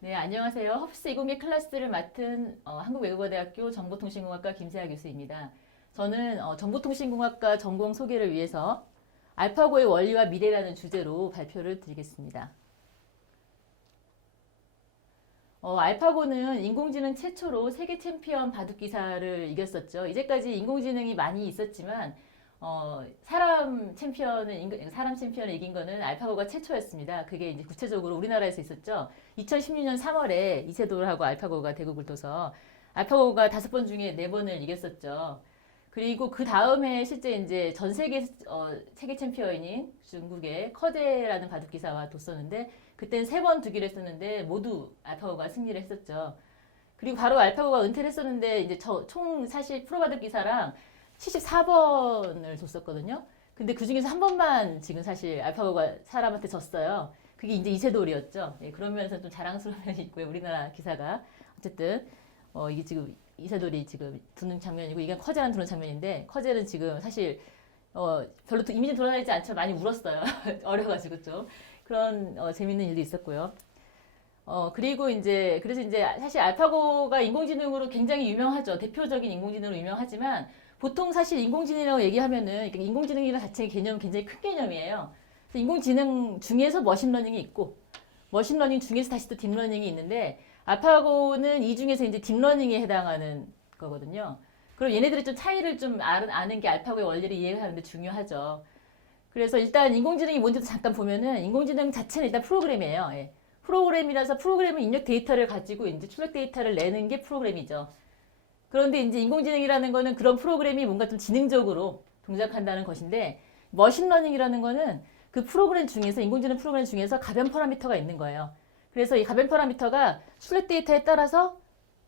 네, 안녕하세요. 허브스 20개 클래스를 맡은 한국외국어대학교 정보통신공학과 김세아 교수입니다. 저는 정보통신공학과 전공 소개를 위해서 알파고의 원리와 미래라는 주제로 발표를 드리겠습니다. 알파고는 인공지능 최초로 세계 챔피언 바둑 기사를 이겼었죠. 이제까지 인공지능이 많이 있었지만 사람 챔피언을 이긴 거는 알파고가 최초였습니다. 그게 이제 구체적으로 우리나라에서 있었죠. 2016년 3월에 이세돌하고 알파고가 대국을 둬서 알파고가 5번 중에 4번을 이겼었죠. 그리고 그 다음에 실제 이제 전 세계 세계 챔피언인 중국의 커제라는 바둑 기사와 뒀었는데 그때는 3번 두기로 했었는데 모두 알파고가 승리를 했었죠. 그리고 바로 알파고가 은퇴를 했었는데 이제 총 사실 프로 바둑 기사랑 74번을 줬었거든요. 근데 그 중에서 한 번만 지금 사실 알파고가 사람한테 졌어요. 그게 이제 이세돌이었죠. 예, 그런 면에서 좀 자랑스러운 면이 있고요. 우리나라 기사가. 어쨌든, 이게 지금 이세돌이 지금 두는 장면이고, 이게 커제랑 두는 장면인데, 커제는 지금 사실, 별로 이미지 드러나지 않지만 많이 울었어요. 어려가지고 좀. 그런, 재밌는 일도 있었고요. 그리고 이제, 그래서 이제 사실 알파고가 인공지능으로 굉장히 유명하죠. 대표적인 인공지능으로 유명하지만, 보통 사실 인공지능이라고 얘기하면은 그러니까 인공지능이라는 자체의 개념은 굉장히 큰 개념이에요. 그래서 인공지능 중에서 머신러닝이 있고 머신러닝 중에서 다시 또 딥러닝이 있는데 알파고는 이 중에서 이제 딥러닝에 해당하는 거거든요. 그럼 얘네들이 좀 차이를 좀 아는 게 알파고의 원리를 이해하는데 중요하죠. 그래서 일단 인공지능이 뭔지도 잠깐 보면은 인공지능 자체는 일단 프로그램이에요. 예. 프로그램이라서 프로그램은 입력 데이터를 가지고 이제 출력 데이터를 내는 게 프로그램이죠. 그런데 이제 인공지능이라는 거는 그런 프로그램이 뭔가 좀 지능적으로 동작한다는 것인데 머신러닝이라는 거는 그 프로그램 중에서 인공지능 프로그램 중에서 가변 파라미터가 있는 거예요. 그래서 이 가변 파라미터가 출력 데이터에 따라서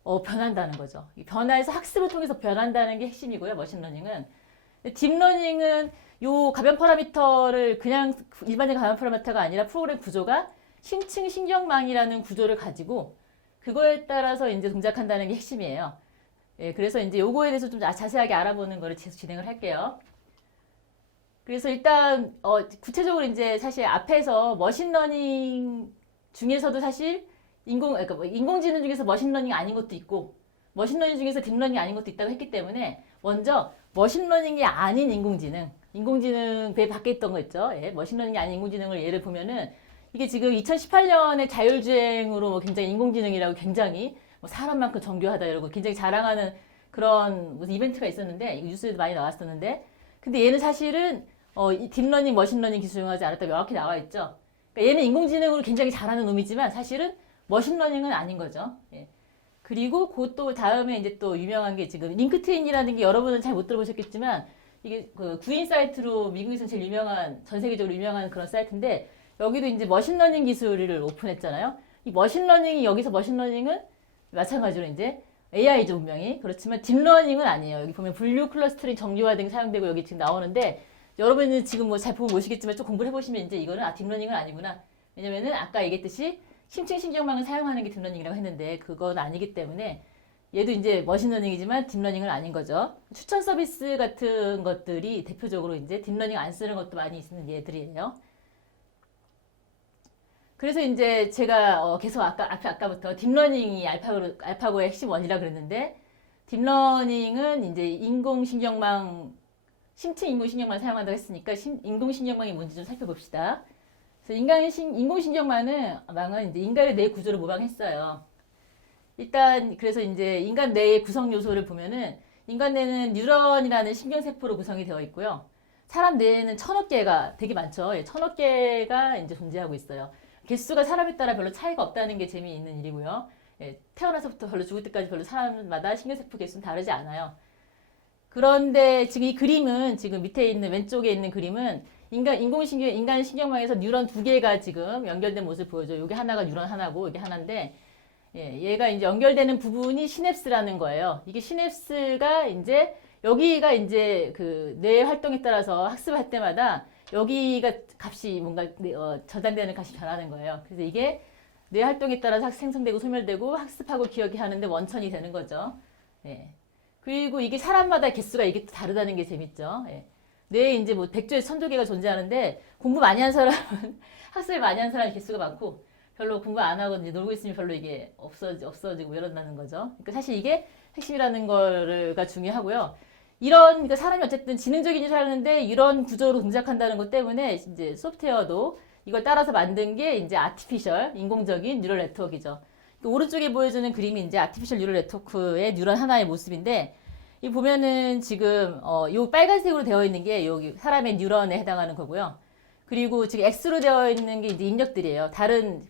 변한다는 거죠. 변화해서 학습을 통해서 변한다는 게 핵심이고요. 머신러닝은. 딥러닝은 요 가변 파라미터를 그냥 일반적인 가변 파라미터가 아니라 프로그램 구조가 심층 신경망이라는 구조를 가지고 그거에 따라서 이제 동작한다는 게 핵심이에요. 예, 그래서 이제 요거에 대해서 좀 자세하게 알아보는 거를 계속 진행을 할게요. 그래서 일단 구체적으로 이제 사실 앞에서 머신러닝 중에서도 사실 그러니까 뭐 인공지능 중에서 머신러닝이 아닌 것도 있고 머신러닝 중에서 딥러닝이 아닌 것도 있다고 했기 때문에 먼저 머신러닝이 아닌 인공지능 배 밖에 있던 거 있죠. 예, 머신러닝이 아닌 인공지능을 예를 보면은 이게 지금 2018년에 자율주행으로 뭐 굉장히 인공지능이라고 굉장히 뭐 사람만큼 정교하다 이러고 굉장히 자랑하는 그런 무슨 이벤트가 있었는데 뉴스에도 많이 나왔었는데 근데 얘는 사실은 딥러닝, 머신러닝 기술 이용하지 않았다 명확히 나와 있죠. 그러니까 얘는 인공지능으로 굉장히 잘하는 놈이지만 사실은 머신러닝은 아닌 거죠. 예. 그리고 그 또 다음에 이제 또 유명한 게 지금 링크트인이라는 게 여러분은 잘 못 들어보셨겠지만 이게 그 구인 사이트로 미국에서 제일 유명한 전 세계적으로 유명한 그런 사이트인데 여기도 이제 머신러닝 기술을 오픈했잖아요. 이 머신러닝이 여기서 머신러닝은 마찬가지로 이제 AI죠 분명히. 그렇지만 딥러닝은 아니에요. 여기 보면 분류 클러스터링 정교화된 게 사용되고 여기 지금 나오는데 여러분은 지금 뭐 잘 보고 모시겠지만 좀 공부를 해보시면 이제 이거는 딥러닝은 아니구나. 왜냐면은 아까 얘기했듯이 심층 신경망을 사용하는 게 딥러닝이라고 했는데 그건 아니기 때문에 얘도 이제 머신러닝이지만 딥러닝은 아닌 거죠. 추천 서비스 같은 것들이 대표적으로 이제 딥러닝 안 쓰는 것도 많이 있는 얘들이에요. 그래서 이제 제가 계속 아까부터 딥러닝이 알파고의 핵심 원이라 그랬는데 딥러닝은 이제 심층 인공신경망을 사용한다고 했으니까 인공신경망이 뭔지 좀 살펴봅시다. 그래서 인공신경망은 이제 인간의 뇌 구조를 모방했어요. 일단 그래서 이제 인간 뇌의 구성 요소를 보면은 인간 뇌는 뉴런이라는 신경세포로 구성이 되어 있고요. 사람 뇌에는 1000억 개가 되게 많죠. 1000억 개가 이제 존재하고 있어요. 개수가 사람에 따라 별로 차이가 없다는 게 재미있는 일이고요. 예, 태어나서부터 별로 죽을 때까지 별로 사람마다 신경세포 개수는 다르지 않아요. 그런데 지금 이 그림은 지금 밑에 있는 왼쪽에 있는 그림은 인간 신경망에서 뉴런 2개가 지금 연결된 모습을 보여줘요. 이게 하나가 뉴런 하나고 이게 하나인데 예, 얘가 이제 연결되는 부분이 시냅스라는 거예요. 이게 시냅스가 이제 여기가 이제 그 뇌 활동에 따라서 학습을 할 때마다 여기가 값이 뭔가 저장되는 값이 변하는 거예요. 그래서 이게 뇌 활동에 따라서 생성되고 소멸되고 학습하고 기억이 하는데 원천이 되는 거죠. 예. 그리고 이게 사람마다 개수가 이게 다르다는 게 재밌죠. 예. 뇌에 이제 뭐 100조에서 1000조 개가 존재하는데 공부 많이 한 사람은 학습을 많이 한 사람이 개수가 많고 별로 공부 안 하고 이제 놀고 있으면 별로 이게 없어지고 이런다는 거죠. 그러니까 사실 이게 핵심이라는 거가 중요하고요. 그러니까 사람이 어쨌든 지능적인 일을 하는데 이런 구조로 동작한다는 것 때문에 이제 소프트웨어도 이걸 따라서 만든 게 이제 아티피셜, 인공적인 뉴럴 네트워크이죠. 오른쪽에 보여주는 그림이 이제 아티피셜 뉴럴 네트워크의 뉴런 하나의 모습인데, 이 보면은 지금, 요 빨간색으로 되어 있는 게 여기 사람의 뉴런에 해당하는 거고요. 그리고 지금 X로 되어 있는 게 이제 입력들이에요. 다른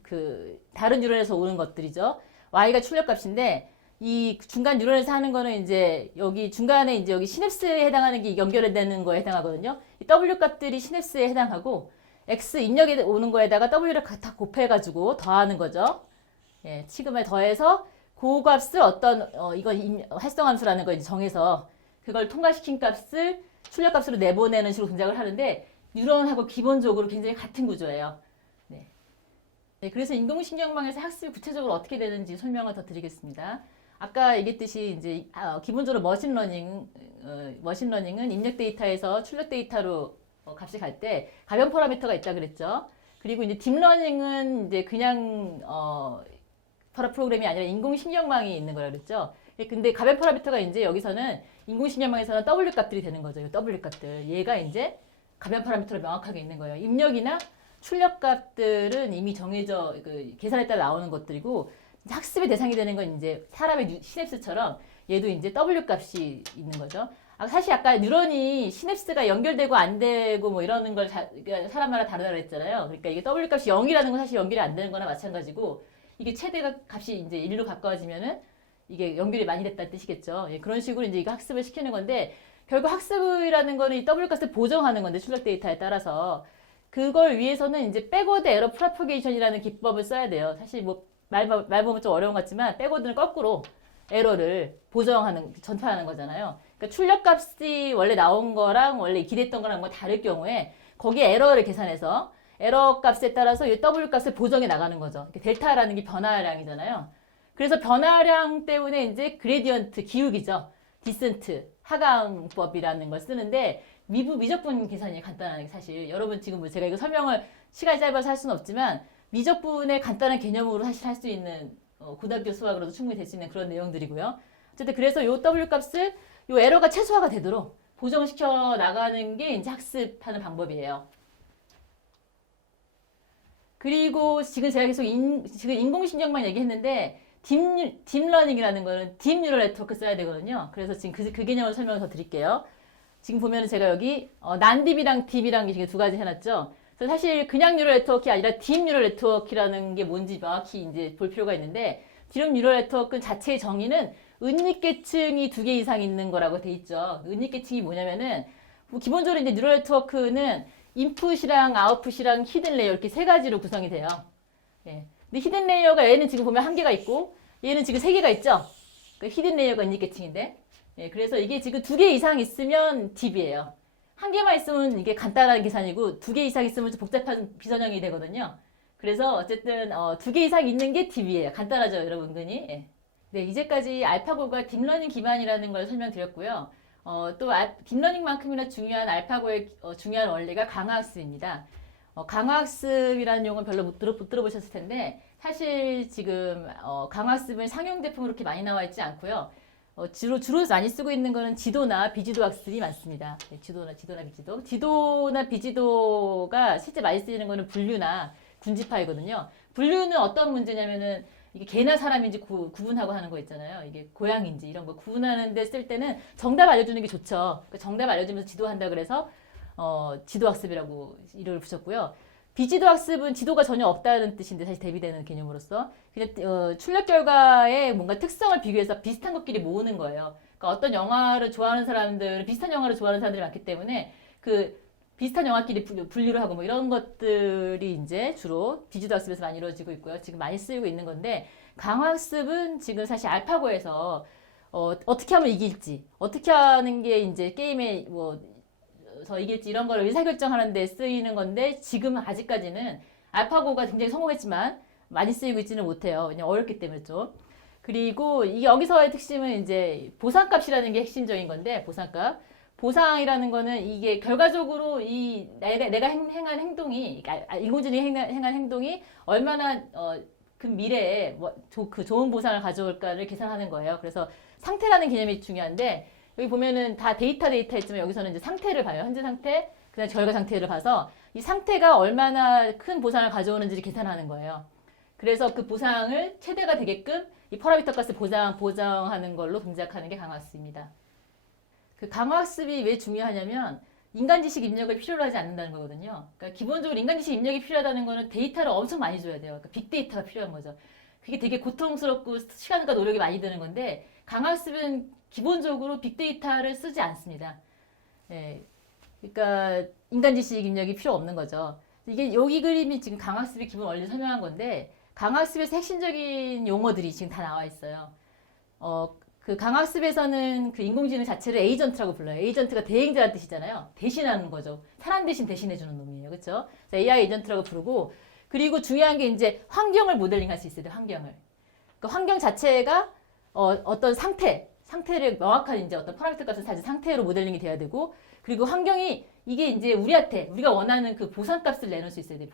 뉴런에서 오는 것들이죠. Y가 출력값인데, 이 중간 뉴런에서 하는 거는 이제 여기 중간에 이제 여기 시냅스에 해당하는 게 연결되는 거에 해당하거든요. 이 W 값들이 시냅스에 해당하고, X 입력에 오는 거에다가 W를 다 곱해가지고 더하는 거죠. 예, 치금을 더해서 그 값을 이건 활성함수라는 걸 정해서 그걸 통과시킨 값을 출력 값으로 내보내는 식으로 동작을 하는데, 뉴런하고 기본적으로 굉장히 같은 구조예요. 네. 네, 그래서 인공신경망에서 학습이 구체적으로 어떻게 되는지 설명을 더 드리겠습니다. 아까 얘기했듯이 이제 기본적으로 머신러닝은 입력 데이터에서 출력 데이터로 값이 갈 때 가변 파라미터가 있다 그랬죠. 그리고 이제 딥러닝은 이제 그냥 프로그램이 아니라 인공신경망이 있는 거라 그랬죠. 근데 가변 파라미터가 이제 여기서는 인공신경망에서는 W 값들이 되는 거죠. 이 W 값들. 얘가 이제 가변 파라미터로 명확하게 있는 거예요. 입력이나 출력 값들은 이미 정해져 계산에 따라 나오는 것들이고, 학습의 대상이 되는 건 이제 사람의 시냅스처럼 얘도 이제 W 값이 있는 거죠. 사실 아까 뉴런이 시냅스가 연결되고 안 되고 뭐 이러는 걸 사람마다 다르다고 했잖아요. 그러니까 이게 W 값이 0이라는 건 사실 연결이 안 되는 거나 마찬가지고, 이게 최대가 값이 이제 1로 가까워지면은 이게 연결이 많이 됐다는 뜻이겠죠. 예, 그런 식으로 이제 이거 학습을 시키는 건데, 결국 학습이라는 거는 이 W 값을 보정하는 건데, 출력 데이터에 따라서. 그걸 위해서는 이제 백워드 에러 프로퍼게이션이라는 기법을 써야 돼요. 사실 뭐 말 보면 좀 어려운 것 같지만, 백워드는 거꾸로 에러를 전파하는 거잖아요. 그러니까 출력 값이 원래 나온 거랑 원래 기대했던 거랑 뭐 다를 경우에 거기에 에러를 계산해서 에러 값에 따라서 이 W 값을 보정해 나가는 거죠. 델타라는 게 변화량이잖아요. 그래서 변화량 때문에 이제 그레디언트, 기울기죠. 디센트, 하강법이라는 걸 쓰는데, 미적분 계산이 간단하게 사실 여러분 지금 뭐 제가 이거 설명을 시간이 짧아서 할 수는 없지만, 미적분의 간단한 개념으로 사실 할 수 있는 고등학교 수학으로도 충분히 될 수 있는 그런 내용들이고요. 어쨌든 그래서 요 W 값을 요 에러가 최소화가 되도록 보정시켜 나가는 게 이제 학습하는 방법이에요. 그리고 지금 제가 계속 지금 인공신경만 얘기했는데, 딥러닝이라는 거는 딥 뉴럴 네트워크 써야 되거든요. 그래서 지금 그 개념을 설명을 더 드릴게요. 지금 보면은 제가 여기 난딥이랑 딥이랑 이렇게 두 가지 해놨죠. 그래서 사실 그냥 뉴럴 네트워크가 아니라 딥 뉴럴 네트워크라는 게 뭔지 명확히 이제 볼 필요가 있는데, 딥 뉴럴 네트워크 자체의 정의는 은닉계층이 2개 이상 있는 거라고 돼 있죠. 은닉계층이 뭐냐면은 뭐 기본적으로 이제 뉴럴 네트워크는 인풋이랑 아웃풋이랑 히든 레이어 이렇게 세 가지로 구성이 돼요. 예. 근데 히든 레이어가 얘는 지금 보면 1개가 있고 얘는 지금 3개가 있죠. 그 히든 레이어가 은닉계층인데, 예, 그래서 이게 지금 2개 이상 있으면 딥이에요. 1개만 있으면 이게 간단한 계산이고 2개 이상 있으면 좀 복잡한 비선형이 되거든요. 그래서 어쨌든 2개 이상 있는 게 딥이에요. 간단하죠, 여러분 은근히. 예. 네, 이제까지 알파고가 딥러닝 기반이라는 걸 설명드렸고요. 또 딥러닝만큼이나 중요한 알파고의 중요한 원리가 강화학습입니다. 강화학습이라는 용어는 별로 못 들어보셨을 텐데, 사실 지금 강화학습은 상용 제품으로 그렇게 많이 나와 있지 않고요. 주로 많이 쓰고 있는 거는 지도나 비지도 학습이 많습니다. 네, 지도나 비지도. 지도나 비지도가 실제 많이 쓰이는 거는 분류나 군집화이거든요. 분류는 어떤 문제냐면은 이게 개나 사람인지 구분하고 하는 거 있잖아요. 이게 고양인지 이런 거 구분하는데 쓸 때는 정답 알려주는 게 좋죠. 그러니까 정답 알려주면서 지도한다 그래서 지도학습이라고 이름을 붙였고요. 비지도학습은 지도가 전혀 없다는 뜻인데 사실 대비되는 개념으로서 그냥 출력 결과의 뭔가 특성을 비교해서 비슷한 것끼리 모으는 거예요. 그러니까 어떤 영화를 좋아하는 사람들은 비슷한 영화를 좋아하는 사람들이 많기 때문에 그 비슷한 영화끼리 분류를 하고 뭐 이런 것들이 이제 주로 비지도학습에서 많이 이루어지고 있고요. 지금 많이 쓰이고 있는 건데, 강화학습은 지금 사실 알파고에서 어떻게 하면 이길지, 어떻게 하는 게 이제 게임에 더 이길지 이런 걸 의사결정하는 데 쓰이는 건데, 지금은 아직까지는 알파고가 굉장히 성공했지만 많이 쓰이고 있지는 못해요. 그냥 어렵기 때문에 좀. 그리고 여기서의 특징은 이제 보상값이라는 게 핵심적인 건데, 보상이라는 거는 이게 결과적으로 내가 행한 행동이, 인공지능이 행한 행동이 얼마나 그 미래에 그 좋은 보상을 가져올까를 계산하는 거예요. 그래서 상태라는 개념이 중요한데, 여기 보면은 다 데이터 있지만 여기서는 이제 상태를 봐요. 현재 상태, 그다음 결과 상태를 봐서 이 상태가 얼마나 큰 보상을 가져오는지를 계산하는 거예요. 그래서 그 보상을 최대가 되게끔 이 퍼라미터 값을 보정하는 걸로 동작하는 게 강화학습입니다. 그 강화학습이 왜 중요하냐면 인간 지식 입력을 필요로 하지 않는다는 거거든요. 그러니까 기본적으로 인간 지식 입력이 필요하다는 거는 데이터를 엄청 많이 줘야 돼요. 그러니까 빅데이터가 필요한 거죠. 그게 되게 고통스럽고 시간과 노력이 많이 드는 건데, 강화학습은 기본적으로 빅데이터를 쓰지 않습니다. 예. 그러니까 인간 지식 입력이 필요 없는 거죠. 이게 여기 그림이 지금 강화학습의 기본 원리를 설명한 건데, 강화학습에서 핵심적인 용어들이 지금 다 나와 있어요. 그 강화학습에서는 그 인공지능 자체를 에이전트라고 불러요. 에이전트가 대행자라는 뜻이잖아요. 대신하는 거죠. 사람 대신 대신해주는 놈이에요. 그렇죠? AI 에이전트라고 부르고, 그리고 중요한 게 이제 환경을 모델링할 수 있어야 돼요. 환경을. 그 환경 자체가 어떤 상태를 명확한 이제 어떤 파라미터 값을 사진 상태로 모델링이 돼야 되고, 그리고 환경이 이게 이제 우리가 원하는 그 보상값을 내놓을 수 있어야 돼요.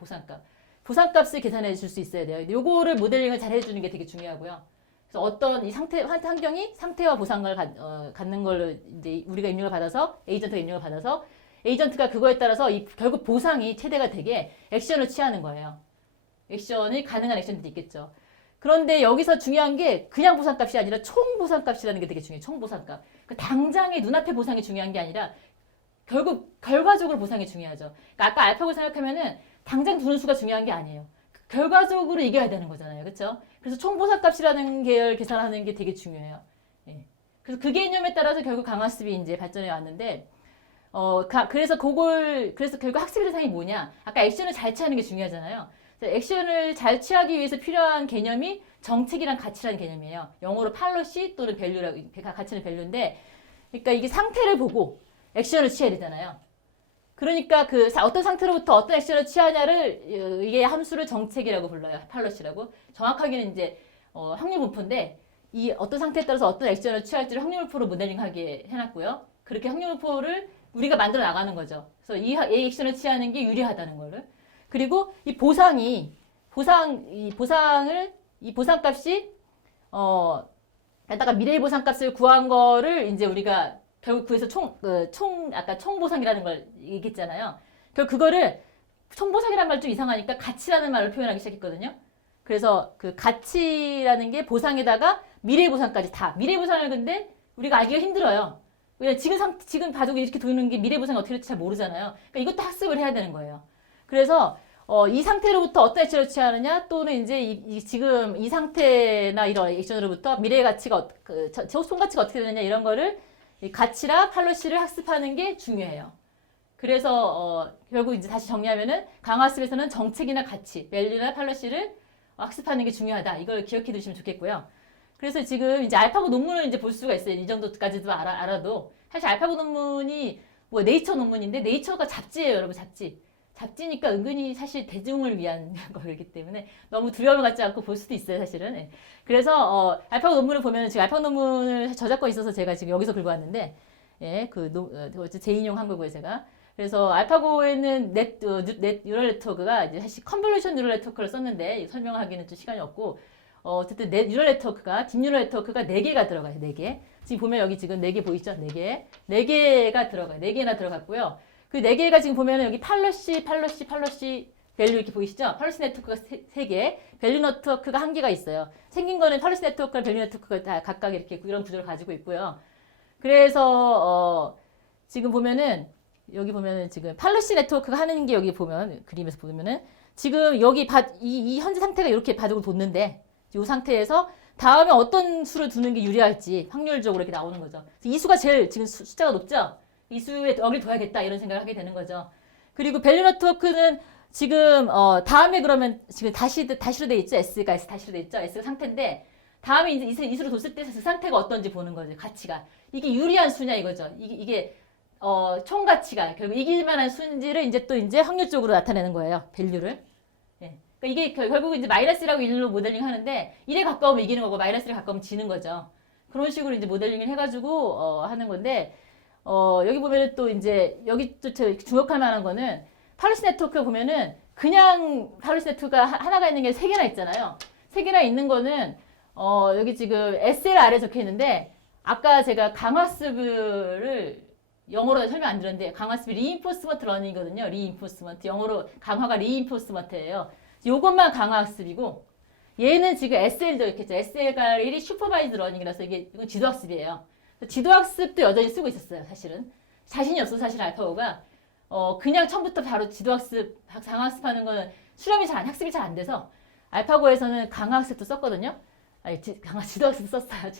보상값을 계산해 줄 수 있어야 돼요. 요거를 모델링을 잘 해주는 게 되게 중요하고요. 그래서 어떤 이 환경이 상태와 보상을 갖는 걸로 이제 우리가 입력을 받아서, 에이전트가 입력을 받아서, 에이전트가 그거에 따라서 결국 보상이 최대가 되게 액션을 취하는 거예요. 가능한 액션들이 있겠죠. 그런데 여기서 중요한 게 그냥 보상값이 아니라 총 보상값이라는 게 되게 중요해요. 총 보상값. 그러니까 당장의 눈앞의 보상이 중요한 게 아니라 결국 결과적으로 보상이 중요하죠. 그러니까 아까 알파고 생각하면은 당장 두는 수가 중요한 게 아니에요. 결과적으로 이겨야 되는 거잖아요. 그렇죠? 그래서 총보상값이라는 계열 계산하는 게 되게 중요해요. 예. 그래서 그 개념에 따라서 결국 강화습이 이제 발전해 왔는데, 그래서 결국 학습의 대상이 뭐냐? 아까 액션을 잘 취하는 게 중요하잖아요. 액션을 잘 취하기 위해서 필요한 개념이 정책이란 가치라는 개념이에요. 영어로 팔로시 또는 밸류라고, 가치는 밸류인데, 그러니까 이게 상태를 보고 액션을 취해야 되잖아요. 그러니까 어떤 상태로부터 어떤 액션을 취하냐를, 이게 함수를 정책이라고 불러요. 팔로시라고. 정확하게는 이제 확률 분포인데, 이 어떤 상태에 따라서 어떤 액션을 취할지를 확률 분포로 모델링하게 해놨고요. 그렇게 확률 분포를 우리가 만들어 나가는 거죠. 그래서 이 액션을 취하는 게 유리하다는 거를. 그리고 이 보상값이 갖다가 미래의 보상값을 구한 거를 이제 우리가 결국 구해서 아까 총보상이라는 걸 얘기했잖아요. 결국 그거를, 총보상이라는 말 좀 이상하니까 가치라는 말로 표현하기 시작했거든요. 그래서 그 가치라는 게 보상에다가 미래의 보상까지 다. 미래의 보상을 근데 우리가 알기가 힘들어요. 왜냐면 지금 바둑이 이렇게 도는 게 미래의 보상이 어떻게 될지 잘 모르잖아요. 그러니까 이것도 학습을 해야 되는 거예요. 그래서 이 상태로부터 어떤 액션을 취하느냐, 또는 이제 지금 이 상태나 이런 액션으로부터 미래의 가치가, 총가치가 어떻게 되느냐, 이런 거를 가치라 팔로시를 학습하는 게 중요해요. 그래서 결국 이제 다시 정리하면은 강화학습에서는 정책이나 가치, 밸류나 팔로시를 학습하는 게 중요하다. 이걸 기억해 두시면 좋겠고요. 그래서 지금 이제 알파고 논문을 이제 볼 수가 있어요. 이 정도까지도 알아도. 사실 알파고 논문이 뭐 네이처 논문인데, 네이처가 잡지예요, 여러분. 잡지니까 은근히 사실 대중을 위한 거이기 때문에 너무 두려움을 갖지 않고 볼 수도 있어요, 사실은. 예. 그래서 알파고 논문을 보면, 지금 알파고 논문을 저작권이 있어서 제가 지금 여기서 긁어 왔는데, 예, 제2인용 한국어에 제가. 그래서 알파고에는 뉴럴 네트워크가 이제 사실 컨볼루션 뉴럴 네트워크를 썼는데 설명하기는 좀 시간이 없고, 어쨌든 뉴럴 네트워크가, 딥뉴럴 네트워크가 4개가 들어가요. 4개. 지금 보면 여기 지금 4개 보이죠? 4개. 4개가 들어가요. 4개나 들어갔고요. 그 4개가 지금 보면은 여기 팔러시, 밸류 이렇게 보이시죠? 팔러시 네트워크가 3개, 밸류 네트워크가 1개가 있어요. 생긴 거는 팔러시 네트워크랑 밸류 네트워크가 다 각각 이렇게 이런 구조를 가지고 있고요. 그래서 지금 보면은 여기 보면은 지금 팔러시 네트워크가 하는 게, 여기 보면 그림에서 보면은 지금 여기 이 현재 상태가 이렇게 바둑을 뒀는데, 이 상태에서 다음에 어떤 수를 두는 게 유리할지 확률적으로 이렇게 나오는 거죠. 이 수가 제일 지금 숫자가 높죠? 이 수에 여기를 둬야겠다, 이런 생각을 하게 되는 거죠. 그리고 밸류 네트워크는 지금 다음에 그러면 지금 다시로 돼 있죠? S가 다시로 돼 있죠? S가 상태인데, 다음에 이제 이 수를 뒀을 때 그 상태가 어떤지 보는 거죠. 가치가. 이게 유리한 수냐 이거죠. 이게 총 가치가 결국 이길 만한 수인지를 이제 확률적으로 나타내는 거예요. 밸류를. 예. 그러니까 이게 결국 이제 마이너스라고 1로 모델링 하는데, 1에 가까우면 이기는 거고 마이너스에 가까우면 지는 거죠. 그런 식으로 이제 모델링을 해가지고 하는 건데, 여기 보면은 또 이제 여기 또 주목할 만한 거는 팔로시 네트워크 보면은 그냥 팔로시 네트워크가 하나가 있는 게 세 개나 있잖아요. 세 개나 있는 거는 여기 지금 SLR에 적혀 있는데 아까 제가 강화습을 영어로 설명 안 드렸는데 강화습이 리인포스먼트 러닝이거든요. 리인포스먼트 영어로 강화가 리인포스먼트예요. 요것만 강화학습이고 얘는 지금 SL도 있겠죠. SL가 1이 슈퍼바이즈 러닝이라서 이건 지도학습이에요. 지도학습도 여전히 쓰고 있었어요. 사실은 자신이 없어 사실 알파고가 그냥 처음부터 바로 지도학습 강화학습하는 거는 학습이 잘 안 돼서 알파고에서는 강화학습도 썼거든요. 아니 지도학습 썼어요.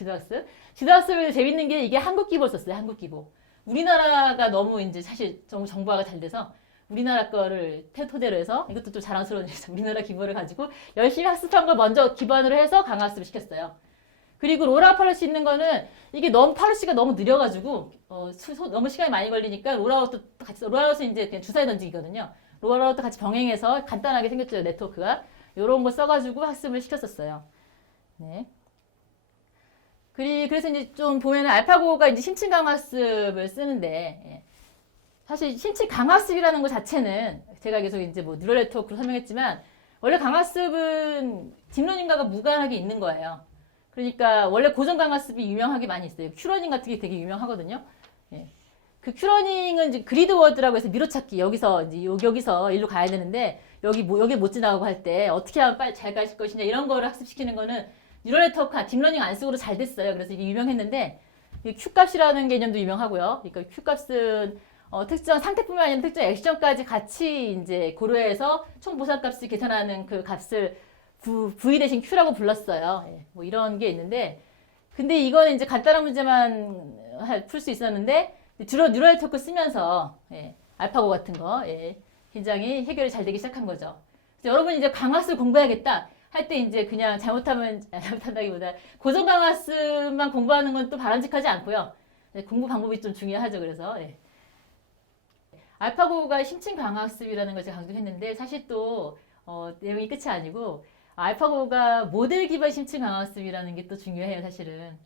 지도학습을 재밌는 게 이게 한국 기본 썼어요. 한국 기본. 우리나라가 너무 이제 사실 정보화가 잘 돼서 우리나라 거를 토대로 해서 이것도 좀 자랑스러운 일이죠. 우리나라 기본을 가지고 열심히 학습한 걸 먼저 기반으로 해서 강화학습을 시켰어요. 그리고 로라 팔로시 있는 거는 이게 너무 팔로시가 너무 느려가지고 너무 시간이 많이 걸리니까 로라웃은 이제 그냥 주사위 던지기거든요. 로라웃도 같이 병행해서 간단하게 생겼죠. 네트워크가 이런 거 써가지고 학습을 시켰었어요. 네. 그래서 이제 좀 보면은 알파고가 이제 심층 강화습을 쓰는데 예. 사실 심층 강화습이라는 것 자체는 제가 계속 이제 뭐 뉴럴 네트워크로 설명했지만 원래 강화습은 딥러닝과가 무관하게 있는 거예요. 그러니까 원래 고정 강화습이 유명하게 많이 있어요. 큐러닝 같은 게 되게 유명하거든요. 예. 그 큐러닝은 이제 그리드 워드라고 해서 미로찾기 여기서 일로 가야 되는데 여기 못 지나가고 할 때 어떻게 하면 빨리 잘 가실 것이냐 이런 거를 학습시키는 거는 뉴럴 네트워크 딥러닝 안식으로 잘 됐어요. 그래서 이게 유명했는데 Q값이라는 개념도 유명하고요. 그러니까 Q값은 특정 상태뿐만 아니라 특정 액션까지 같이 이제 고려해서 총 보상값을 계산하는 그 값을 V 대신 Q라고 불렀어요. 예, 뭐 이런 게 있는데 근데 이거는 이제 간단한 문제만 풀 수 있었는데 주로 뉴럴 네트워크 쓰면서 예, 알파고 같은 거 예, 굉장히 해결이 잘 되기 시작한 거죠. 여러분 이제 강화수 공부해야겠다 할 때 이제 그냥 잘못한다기보다 고정 강화수만 공부하는 건 또 바람직하지 않고요. 예, 공부 방법이 좀 중요하죠. 그래서 예. 알파고가 심층 강화학습이라는 걸 제가 강조했는데 사실 또 내용이 끝이 아니고 알파고가 모델 기반 심층 강화학습이라는 게 또 중요해요. 사실은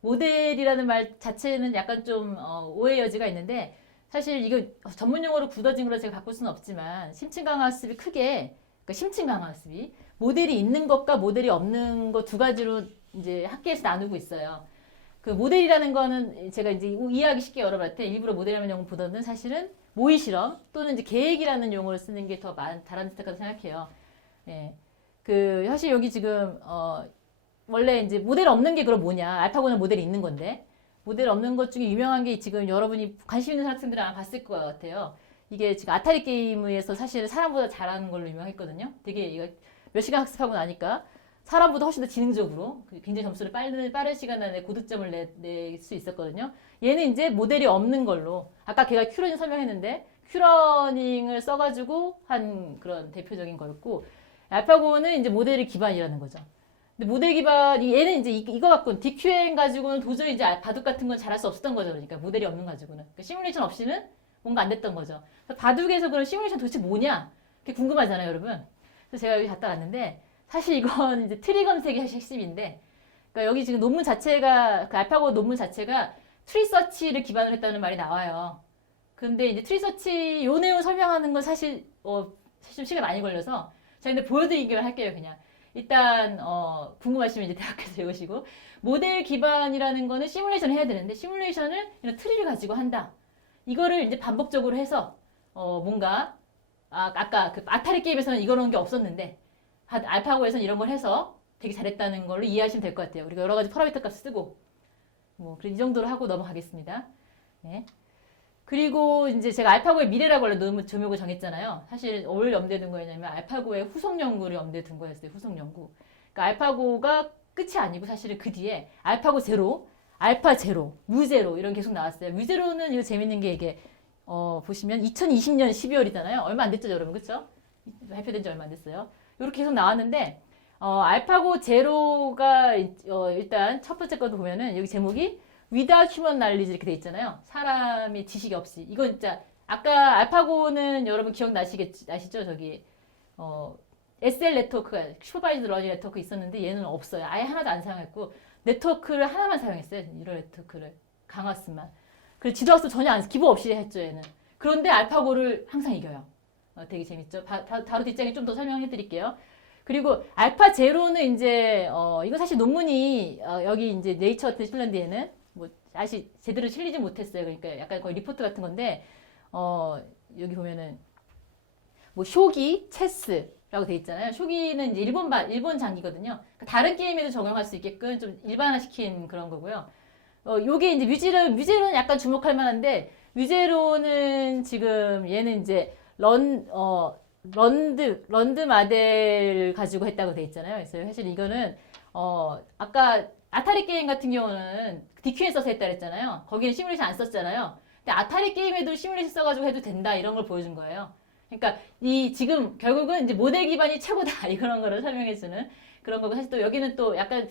모델이라는 말 자체는 약간 좀 오해 여지가 있는데 사실 이거 전문 용어로 굳어진 걸로 제가 바꿀 수는 없지만 심층 강화학습이 크게 그러니까 심층 강화학습이 모델이 있는 것과 모델이 없는 것 두 가지로 이제 학계에서 나누고 있어요. 그 모델이라는 거는 제가 이제 이해하기 쉽게 여러분할 때 일부러 모델이라는 용어보다는 사실은 모의 실험 또는 이제 계획이라는 용어를 쓰는 게 더 바람직하다고 생각해요. 예. 사실 여기 지금 원래 이제 모델 없는 게 그럼 뭐냐? 알파고는 모델이 있는 건데 모델 없는 것 중에 유명한 게 지금 여러분이 관심 있는 학생들은 아마 봤을 것 같아요. 이게 지금 아타리 게임에서 사실 사람보다 잘하는 걸로 유명했거든요. 되게 이거 몇 시간 학습하고 나니까 사람보다 훨씬 더 지능적으로 굉장히 점수를 빠른 시간 안에 고득점을 낼 수 있었거든요. 얘는 이제 모델이 없는 걸로 아까 걔가 큐러닝 설명했는데 큐러닝을 써가지고 한 그런 대표적인 거였고 알파고는 이제 모델이 기반이라는 거죠. 근데 모델 기반 얘는 이제 이거 갖고는 DQM 가지고는 도저히 이제 바둑 같은 건 잘할 수 없었던 거죠. 그러니까 모델이 없는 가지고는 그러니까 시뮬레이션 없이는 뭔가 안 됐던 거죠. 바둑에서 그런 시뮬레이션 도대체 뭐냐? 그게 궁금하잖아요, 여러분. 그래서 제가 여기 갔다 왔는데 사실 이건 이제 트리 검색이 핵심인데, 그러니까 여기 지금 논문 자체가, 그 알파고 논문 자체가 트리 서치를 기반으로 했다는 말이 나와요. 근데 이제 트리 서치 요 내용 설명하는 건 사실, 좀 시간이 많이 걸려서, 제가 근데 보여드리기만 할게요, 그냥. 일단, 궁금하시면 이제 대학교에서 배우시고, 모델 기반이라는 거는 시뮬레이션을 해야 되는데, 시뮬레이션을 이런 트리를 가지고 한다. 이거를 이제 반복적으로 해서, 뭔가, 아까 그 아타리 게임에서는 이런 게 없었는데, 알파고에서는 이런 걸 해서 되게 잘했다는 걸로 이해하시면 될 것 같아요. 우리가 여러 가지 파라미터 값 쓰고 이 정도로 하고 넘어가겠습니다. 네. 그리고 이제 제가 알파고의 미래라고 원래 논문 조목을 정했잖아요. 사실 뭘 염두에 둔 거였냐면 알파고의 후속 연구를 염두에 둔 거였어요. 후속 연구. 그러니까 알파고가 끝이 아니고 사실은 그 뒤에 알파고 제로, 알파 제로, 무제로 이런 계속 나왔어요. 무제로는 이거 재밌는 게 이게 보시면 2020년 12월이잖아요. 얼마 안 됐죠, 여러분, 그렇죠? 발표된 지 얼마 안 됐어요. 이렇게 계속 나왔는데 알파고 제로가 일단 첫 번째 것도 보면은 여기 제목이 Without Human Knowledge 이렇게 돼 있잖아요. 사람의 지식이 없이. 이건 진짜 아까 알파고는 여러분 아시죠? 저기 SL 네트워크가 슈퍼바이즈 러닝 네트워크 있었는데 얘는 없어요. 아예 하나도 안 사용했고 네트워크를 하나만 사용했어요. 뉴럴 네트워크를 강화스만. 그리고 지도학습 전혀 안, 기부 없이 했죠, 얘는. 그런데 알파고를 항상 이겨요. 되게 재밌죠. 바로 뒷장에 좀 더 설명해 드릴게요. 그리고 알파 제로는 이제, 이거 사실 논문이, 여기 이제 네이처 같은 핀란드에는 뭐, 아직 제대로 실리지 못했어요. 그러니까 약간 거의 리포트 같은 건데, 여기 보면은, 뭐, 쇼기, 체스라고 돼 있잖아요. 쇼기는 이제 일본 장기거든요. 그러니까 다른 게임에도 적용할 수 있게끔 좀 일반화시킨 그런 거고요. 요게 이제 뮤제로는 약간 주목할 만한데, 뮤제로는 지금 얘는 이제 런드 마델 가지고 했다고 돼 있잖아요. 그래서 사실 이거는, 아까 아타리 게임 같은 경우는 DQ에 써서 했다 그랬잖아요. 거기는 시뮬레이션 안 썼잖아요. 근데 아타리 게임에도 시뮬레이션 써가지고 해도 된다 이런 걸 보여준 거예요. 그러니까 지금 결국은 이제 모델 기반이 최고다 이런 거를 설명해주는 그런 거고 사실 또 여기는 또 약간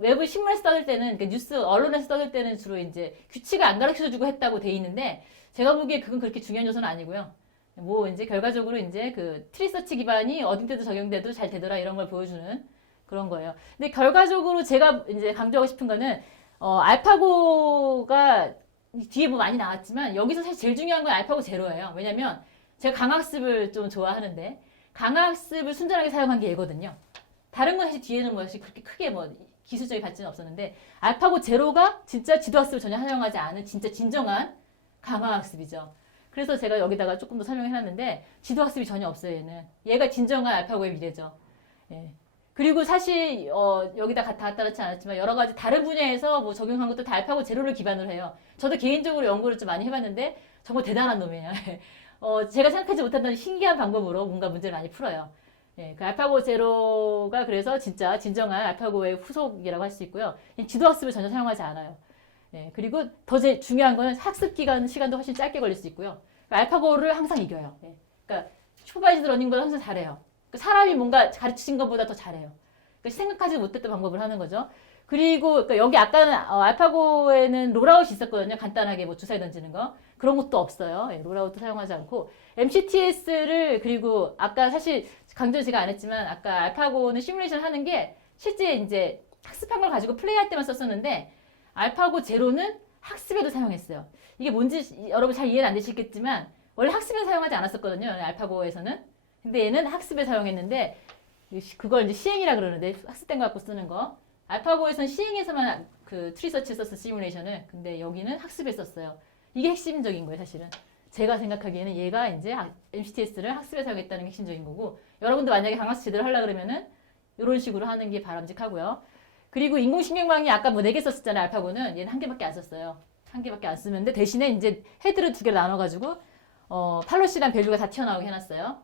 외부 신문에서 떠들 때는 그러니까 뉴스 언론에서 떠들 때는 주로 이제 규칙을 안 가르쳐주고 했다고 돼 있는데 제가 보기에 그건 그렇게 중요한 요소는 아니고요. 뭐 이제 결과적으로 이제 그 트리서치 기반이 어딘데도 적용돼도 잘 되더라 이런 걸 보여주는 그런 거예요. 근데 결과적으로 제가 이제 강조하고 싶은 거는 알파고가 뒤에 뭐 많이 나왔지만 여기서 사실 제일 중요한 건 알파고 제로예요. 왜냐면 제가 강학습을 좀 좋아하는데 강학습을 순전하게 사용한 게 얘거든요. 다른 건 사실 뒤에는 뭐 그렇게 크게 뭐 기술적인 발전은 없었는데 알파고 제로가 진짜 지도학습을 전혀 활용하지 않은 진짜 진정한 강화학습이죠. 그래서 제가 여기다가 조금 더 설명해놨는데 지도학습이 전혀 없어요. 얘가 진정한 알파고의 미래죠. 예. 그리고 사실 여기다 다 갖다 놓지 않았지만 여러 가지 다른 분야에서 뭐 적용한 것도 다 알파고 제로를 기반으로 해요. 저도 개인적으로 연구를 좀 많이 해봤는데 정말 대단한 놈이에요. 제가 생각하지 못했던 신기한 방법으로 뭔가 문제를 많이 풀어요. 예, 그 알파고 제로가 그래서 진짜 진정한 알파고의 후속이라고 할 수 있고요. 지도학습을 전혀 사용하지 않아요. 예, 그리고 더 중요한 거는 학습 시간도 훨씬 짧게 걸릴 수 있고요. 그러니까 알파고를 항상 이겨요. 예, 그러니까 슈퍼바이즈드 러닝보다 항상 잘해요. 그러니까 사람이 뭔가 가르치신 것보다 더 잘해요. 그러니까 생각하지 못했던 방법을 하는 거죠. 그리고 그러니까 여기 아까는 알파고에는 롤아웃이 있었거든요. 간단하게 뭐 주사위 던지는 거. 그런 것도 없어요. 예, 롤아웃도 사용하지 않고 MCTS를 그리고 아까 사실 강조 제가 안 했지만 아까 알파고는 시뮬레이션 하는 게 실제 이제 학습한 걸 가지고 플레이할 때만 썼었는데 알파고 제로는 학습에도 사용했어요. 이게 뭔지 여러분 잘 이해는 안 되시겠지만 원래 학습에 사용하지 않았었거든요. 알파고에서는. 근데 얘는 학습에 사용했는데 그걸 이제 시행이라 그러는데 학습된 거 갖고 쓰는 거. 알파고에서는 시행에서만 그 트리서치 썼어 시뮬레이션을. 근데 여기는 학습에 썼어요. 이게 핵심적인 거예요, 사실은. 제가 생각하기에는 얘가 이제 MCTS를 학습에 사용했다는 게 핵심적인 거고 여러분도 만약에 강학습 제대로 하려고 그러면은 이런 식으로 하는 게 바람직하고요. 그리고 인공신경망이 아까 뭐 4개 썼었잖아요, 알파고는. 얘는 1개밖에 안 썼어요. 1개밖에 안 쓰는데 대신에 이제 헤드를 2개로 나눠가지고 팔로시랑 밸류가 다 튀어나오게 해놨어요.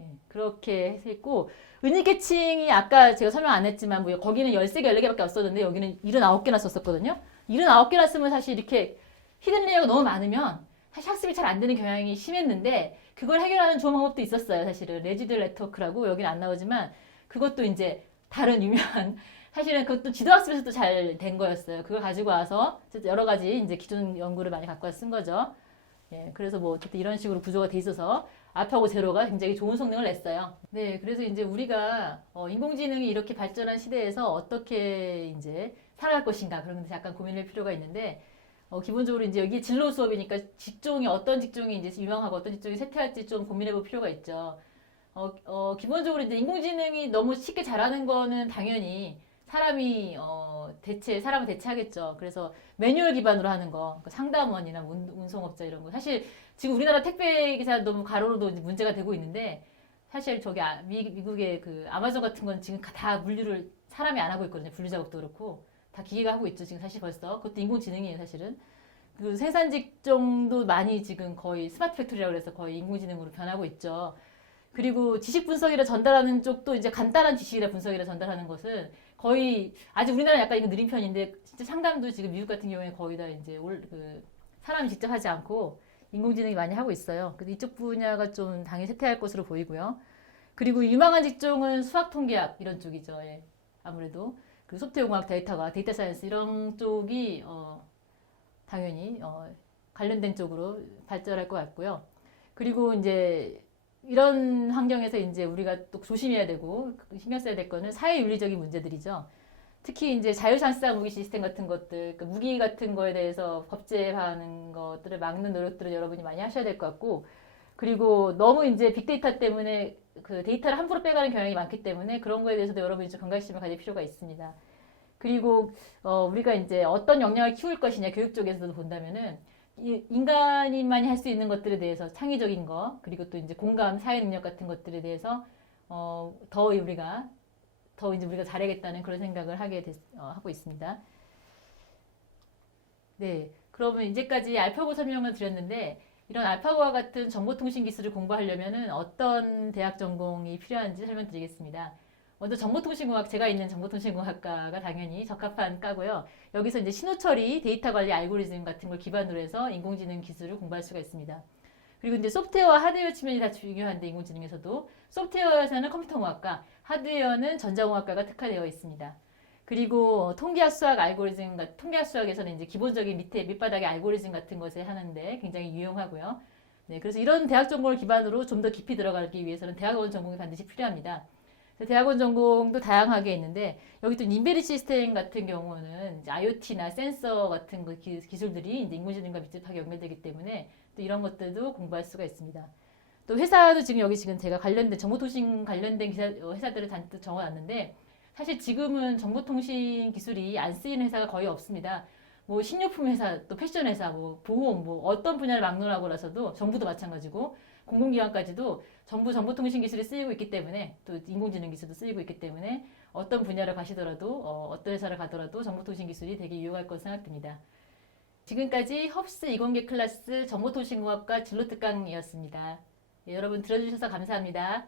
예, 그렇게 했고 은닉 캐칭이 아까 제가 설명 안 했지만 뭐 거기는 13개, 14개밖에 없었는데 여기는 79개나 썼었거든요. 79개나 쓰면 사실 이렇게 히든 레이어가 너무 많으면 사실 학습이 잘 안 되는 경향이 심했는데 그걸 해결하는 좋은 방법도 있었어요. 사실은 레지드 네트워크라고 여기는 안 나오지만 그것도 이제 다른 유명한 사실은 그것도 지도학습에서도 잘 된 거였어요. 그걸 가지고 와서 여러 가지 이제 기존 연구를 많이 갖고 와서 쓴 거죠. 예, 그래서 뭐 어쨌든 이런 식으로 구조가 돼 있어서 알파고 제로가 굉장히 좋은 성능을 냈어요. 네, 그래서 이제 우리가 인공지능이 이렇게 발전한 시대에서 어떻게 이제 살아갈 것인가 그런 데서 약간 고민할 필요가 있는데 기본적으로 이제 여기 진로 수업이니까 직종이 어떤 직종이 이제 유명하고 어떤 직종이 쇠퇴할지 좀 고민해 볼 필요가 있죠. 기본적으로 이제 인공지능이 너무 쉽게 잘하는 거는 당연히 사람이 사람을 대체하겠죠. 그래서 매뉴얼 기반으로 하는 거, 그러니까 상담원이나 운송업자 이런 거. 사실 지금 우리나라 택배 기사 너무 가로로도 이제 문제가 되고 있는데 사실 저기 미국의 그 아마존 같은 건 지금 다 분류를 사람이 안 하고 있거든요. 분류 작업도 그렇고 다 기계가 하고 있죠. 지금 사실 벌써 그것도 인공지능이에요. 사실은 그 생산 직종도 많이 지금 거의 스마트 팩토리라고 해서 거의 인공지능으로 변하고 있죠. 그리고 지식 분석이라 전달하는 쪽도 이제 간단한 지식이라 분석이라 전달하는 것은 거의 아직 우리나라 약간 이거 느린 편인데 진짜 상담도 지금 미국 같은 경우에 거의 다 이제 사람이 직접 하지 않고 인공지능이 많이 하고 있어요. 그래서 이쪽 분야가 좀 당연히 쇠퇴할 것으로 보이고요. 그리고 유망한 직종은 수학 통계학 이런 쪽이죠. 예. 아무래도 그 소프트웨어공학 데이터 사이언스 이런 쪽이 당연히 관련된 쪽으로 발전할 것 같고요. 그리고 이제 이런 환경에서 이제 우리가 또 조심해야 되고 신경 써야 될 거는 사회윤리적인 문제들이죠. 특히 이제 자유산사 무기 시스템 같은 것들, 그 무기 같은 거에 대해서 법제화하는 것들을 막는 노력들을 여러분이 많이 하셔야 될 것 같고, 그리고 너무 이제 빅데이터 때문에 그 데이터를 함부로 빼가는 경향이 많기 때문에 그런 거에 대해서도 여러분이 좀 경각심을 가질 필요가 있습니다. 그리고 우리가 이제 어떤 역량을 키울 것이냐 교육 쪽에서도 본다면은 인간인만이 할 수 있는 것들에 대해서 창의적인 거 그리고 또 이제 공감, 사회 능력 같은 것들에 대해서 더 이제 우리가 잘하겠다는 그런 생각을 하고 있습니다. 네, 그러면 이제까지 알파고 설명을 드렸는데 이런 알파고와 같은 정보통신 기술을 공부하려면은 어떤 대학 전공이 필요한지 설명드리겠습니다. 먼저 정보통신공학, 제가 있는 정보통신공학과가 당연히 적합한 과고요. 여기서 이제 신호처리, 데이터 관리 알고리즘 같은 걸 기반으로 해서 인공지능 기술을 공부할 수가 있습니다. 그리고 이제 소프트웨어와 하드웨어 측면이 다 중요한데 인공지능에서도 소프트웨어에서는 컴퓨터공학과, 하드웨어는 전자공학과가 특화되어 있습니다. 그리고 통계학 수학 알고리즘, 통계학 수학에서는 이제 기본적인 밑바닥의 알고리즘 같은 것을 하는데 굉장히 유용하고요. 네, 그래서 이런 대학 전공을 기반으로 좀 더 깊이 들어가기 위해서는 대학원 전공이 반드시 필요합니다. 대학원 전공도 다양하게 있는데 여기 또 인베리 시스템 같은 경우는 이제 IoT나 센서 같은 기술들이 이제 인공지능과 밀접하게 연결되기 때문에 또 이런 것들도 공부할 수가 있습니다. 또 회사도 지금 제가 정보통신 관련된 회사들을 잔뜩 적어놨는데 사실 지금은 정보통신 기술이 안 쓰이는 회사가 거의 없습니다. 뭐 식료품 회사, 또 패션 회사, 뭐 보험, 뭐 어떤 분야를 막론하고 나서도 정부도 마찬가지고 공공기관까지도 전부 정보통신 기술이 쓰이고 있기 때문에 또 인공지능 기술도 쓰이고 있기 때문에 어떤 분야를 가시더라도 어떤 회사를 가더라도 정보통신 기술이 되게 유용할 것으로 생각됩니다. 지금까지 헙스 이공계 클래스 정보통신공학과 진로특강이었습니다. 네, 여러분 들어주셔서 감사합니다.